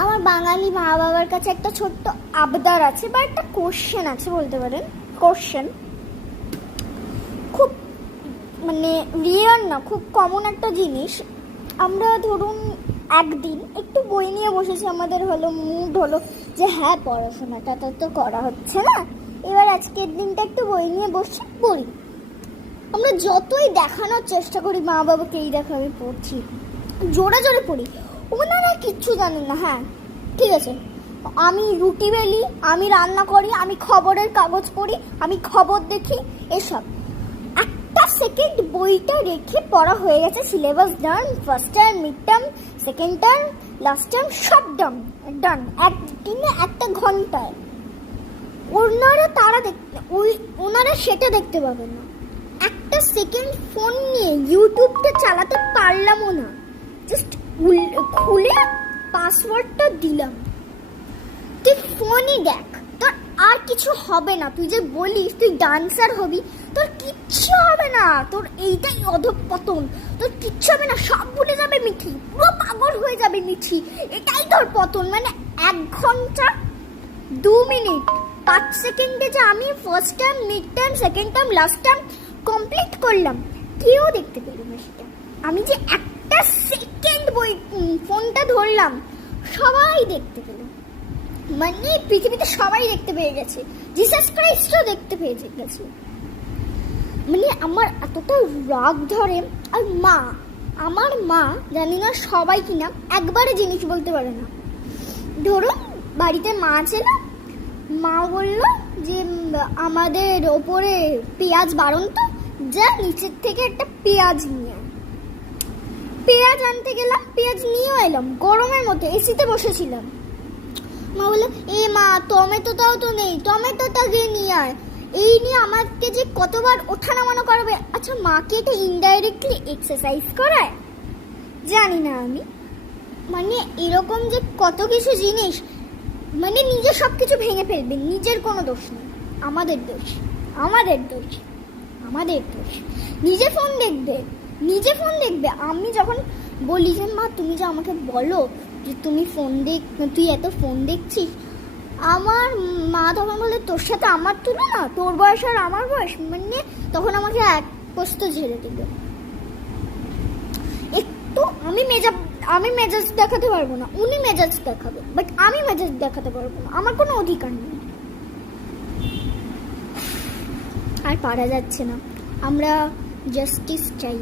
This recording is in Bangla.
আমার বাঙালি মা বাবার কাছে একটা ছোট্ট আবদার আছে বা একটা কোশ্চেন আছে বলতে পারেন। কোশ্চেন খুব মানে রিয়ার না, খুব কমন একটা জিনিস। আমরা ধরুন একদিন একটু বই নিয়ে বসেছি, আমাদের হলো মুড হলো যে হ্যাঁ পড়াশোনাটা তো করা হচ্ছে না, এবার আজকের দিনটা একটু বই নিয়ে বসে পড়ি। আমরা যতই দেখানোর চেষ্টা করি মা বাবাকে, এই দেখো আমি পড়ছি, জোরে জোরে পড়ি, ওনারা কিচ্ছু জানেন না। হ্যাঁ ঠিক আছে, আমি রুটি বেলি, আমি রান্না করি, আমি খবরের কাগজ পড়ি, আমি খবর দেখি, এসব। একটা সেকেন্ড বইটা রেখে পড়া হয়ে গেছে, syllabus done, first term, mid term, second term, last term, সব ডান ডান একদিনে, একটা ঘন্টায়। ওনারা সেটা দেখতে পাবেন না। একটা সেকেন্ড ফোন নিয়ে ইউটিউবটা চালাতে পারলামও না, জাস্ট খুলে পাসওয়ার্ডটা দিলাম, তুই ফোনই দেখ, তোর আর কিছু হবে না। তুই যে বলিস তুই ডান্সার হবি, তোর কিচ্ছু হবে না, তোর এইটাই অধঃপতন, তোর কিচ্ছু হবে না, সব ভুলে যাবে মিঠি, পুরো পাগল হয়ে যাবে মিঠি, এটাই তোর পতন। মানে 1 ঘন্টা 2 মিনিট 5 সেকেন্ডে যে আমি first term, mid term, second term, last term complete করলাম, কেউ দেখতে পেল না সেটা। আমি যে একটা সেকেন্ড ফোনটা ধরলাম, সবাই দেখতে পেল, মানে পৃথিবীতে সবাই দেখতে পেয়ে গেছে, জিসাস ক্রাইস্টও দেখতে পেয়ে গেছে। মানে আমার এতটা রাগ ধরে। আর আমার মা জানি না সবাই কিনা একবারে জিনিস বলতে পারে না। ধরুন বাড়িতে মা আছে না, মা বললো যে আমাদের ওপরে পেঁয়াজ বারণ, তো যা নিচের থেকে একটা পেঁয়াজ নিয়ে আয়। পেঁয়াজ আনতে গেলাম, পেঁয়াজ নিয়েও এলাম, গরমের মধ্যে এসিতে বসেছিলাম। মা বললো এ মা টমেটোটাও তো নেই, টমেটোটা গিয়ে নিয়ে আয়। এই নিয়ে আমাকে যে কতবার ওঠা নামানো করবে। আচ্ছা মাকে এটা ইনডাইরেক্টলি এক্সারসাইজ করায় জানি না আমি। মানে এরকম যে কত কিছু জিনিস, মানে নিজে সব কিছু ভেঙে ফেলবে, নিজের কোনো দোষ নেই, আমাদের দোষ, আমাদের দোষ, আমাদের দোষ। নিজে ফোন দেখবে। আমি যখন বলি যে মা তুমি যে আমাকে বলো যে তুই এত ফোন দেখছিস, আমার মা তখন বলে তোর সাথে আমার তুলনা, তোর বয়স আর আমার বয়স, মানে তখন আমাকে এক পোস্ত ঝেড়ে দিল। একটু আমি মেজাজ দেখাতে পারবো না, উনি মেজাজ দেখাবে, বাট আমি মেজাজ দেখাতে পারবো না, আমার কোনো অধিকার নেই। আর পারা যাচ্ছে না, আমরা জাস্টিস চাই।